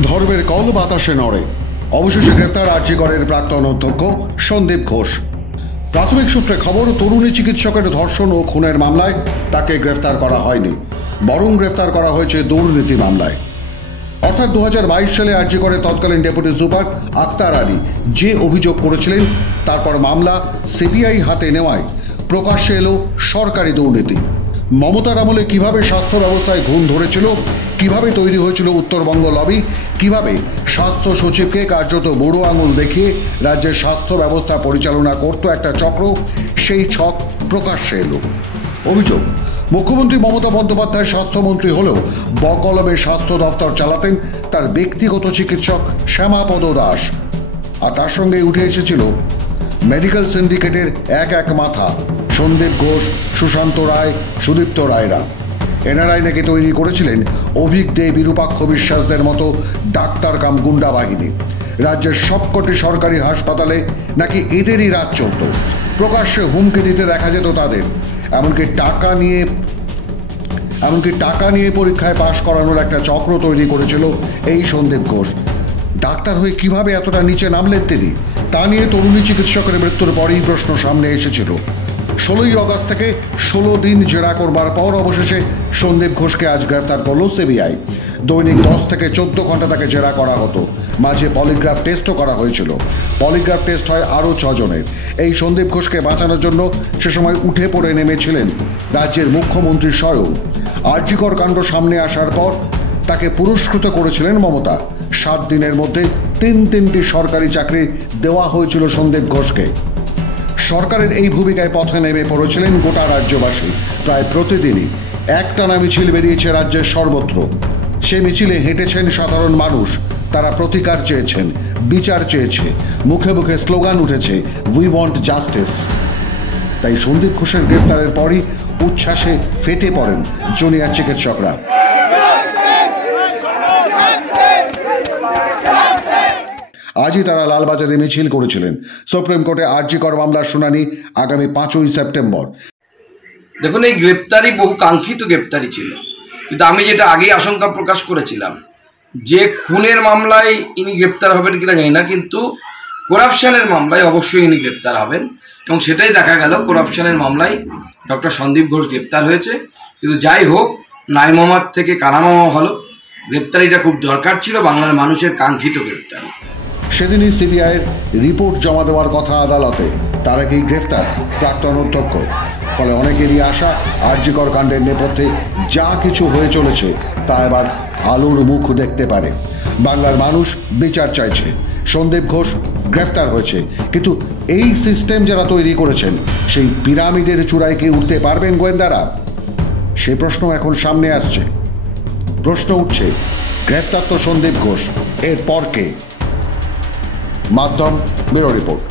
ধর্মের কল বাতাসে নড়ে। অবশেষে গ্রেফতার আরজিকরের প্রাক্তন অধ্যক্ষ সন্দীপ ঘোষ। প্রাথমিক সূত্রে খবর, তরুণী চিকিৎসকের ধর্ষণ ও খুনের মামলায় তাকে গ্রেফতার করা হয়নি, বরং গ্রেফতার করা হয়েছে দুর্নীতি মামলায়। অর্থাৎ 2022 সালে আরজিকরের তৎকালীন ডেপুটি সুপার আক্তার আলী যে অভিযোগ করেছিলেন, তারপর মামলা সিবিআই হাতে নেওয়ায় প্রকাশ্যে এলো সরকারি দুর্নীতি। মমতার আমলে কিভাবে স্বাস্থ্য ব্যবস্থায় ঘুণ ধরেছিল, কিভাবে তৈরি হয়েছিল উত্তরবঙ্গ লবি, কিভাবে স্বাস্থ্য সচিবকে কার্যত বুড়ো আঙুল দেখিয়ে রাজ্যের স্বাস্থ্য ব্যবস্থা পরিচালনা করত একটা চক্র, সেই ছক প্রকাশ্যে এলো। অভিযোগ, মুখ্যমন্ত্রী মমতা বন্দ্যোপাধ্যায় স্বাস্থ্যমন্ত্রী হলেও বকলমে স্বাস্থ্য দফতর চালাতেন তার ব্যক্তিগত চিকিৎসক শ্যামাপদ দাস, আর তার সঙ্গে উঠে এসেছিল মেডিকেল সিন্ডিকেটের এক মাথা সন্দীপ ঘোষ, সুশান্ত রায়, সুদীপ্ত রায়রা। এনারাই নাকি তৈরি করেছিলেন অভিক দে, বিরূপাক্ষ বিশ্বাসদের মতো ডাক্তার কাম গুন্ডা বাহিনী। রাজ্যের সবকটি সরকারি হাসপাতালে নাকি এদেরই রাজ চলত। প্রকাশ্যে হুমকি দিতে দেখা যেত তাদের। এমনকি টাকা নিয়ে পরীক্ষায় পাশ করানোর একটা চক্র তৈরি করেছিল এই সন্দীপ ঘোষ। ডাক্তার হয়ে কিভাবে এতটা নিচে নামলেন তিনি, তা নিয়ে তরুণী চিকিৎসকের মৃত্যুর পরেই প্রশ্ন সামনে এসেছিল। 16ই অগস্ট থেকে 16 দিন জেরা করবার পর অবশেষে সন্দীপ ঘোষকে আজ গ্রেফতার করল সিবিআই। দৈনিক 10 থেকে 14 ঘন্টা তাকে জেরা করা হতো, মাঝে পলিগ্রাফ টেস্টও করা হয়েছিল। পলিগ্রাফ টেস্ট হয় আরও 6 জনের। এই সন্দীপ ঘোষকে বাঁচানোর জন্য সে সময় উঠে পড়ে নেমেছিলেন রাজ্যের মুখ্যমন্ত্রী স্বয়ং। আরজিকর কাণ্ড সামনে আসার পর তাকে পুরস্কৃত করেছিলেন মমতা। 7 দিনের মধ্যে তিনটি সরকারি চাকরি দেওয়া হয়েছিল সন্দীপ ঘোষকে। সরকারের এই ভূমিকায় পথে নেমে পড়েছিলেন গোটা রাজ্যবাসী। প্রায় প্রতিদিনই একটানা মিছিল বেরিয়েছে রাজ্যের সর্বত্র। সে মিছিলে হেঁটেছেন সাধারণ মানুষ। তারা প্রতিকার চেয়েছেন, বিচার চেয়েছে, মুখে মুখে স্লোগান উঠেছে, উই ওয়ান্ট জাস্টিস। তাই সন্দীপ ঘোষের গ্রেফতারের পরই উচ্ছ্বাসে ফেটে পড়েন জুনিয়র চিকিৎসকরা। আজই তারা লালবাজারে মিছিল করেছিলেন। সুপ্রিম কোর্টে আরজিকর মামলার শুনানি আগামী 5ই সেপ্টেম্বর। দেখুন, এই গ্রেপ্তারি বহু কাঙ্ক্ষিত গ্রেপ্তারি ছিল, কিন্তু আমি যেটা আগেই আশঙ্কা প্রকাশ করেছিলাম যে খুনের মামলায় ইনি গ্রেপ্তার হবেন কিনা জানি না, কিন্তু করাপশনের মামলায় অবশ্যই ইনি গ্রেপ্তার হবেন, এবং সেটাই দেখা গেল। করাপশনের মামলায় ডক্টর সন্দীপ ঘোষ গ্রেপ্তার হয়েছে। কিন্তু যাই হোক, নাই মামার থেকে কানামামা হলো। গ্রেপ্তারিটা খুব দরকার ছিল, বাংলার মানুষের কাঙ্ক্ষিত গ্রেপ্তারি। সেদিনই সিবিআইয়ের রিপোর্ট জমা দেওয়ার কথা আদালতে, তার আগেই গ্রেফতার প্রাক্তন অধ্যক্ষ। ফলে অনেকেরই আশা আরজিকর কাণ্ডের নেপথ্যে যা কিছু হয়ে চলেছে তা এবার আলোর মুখ দেখতে পারে। বাংলার মানুষ বিচার চাইছে। সন্দীপ ঘোষ গ্রেফতার হয়েছে, কিন্তু এই সিস্টেম যারা তৈরি করেছেন, সেই পিরামিডের চূড়ায় কি উঠতে পারবেন গোয়েন্দারা? সে প্রশ্ন এখন সামনে আসছে। প্রশ্ন উঠছে, গ্রেফতার তো সন্দীপ ঘোষ, এরপর কে? মাধ্যম ব্যুরো রিপোর্ট।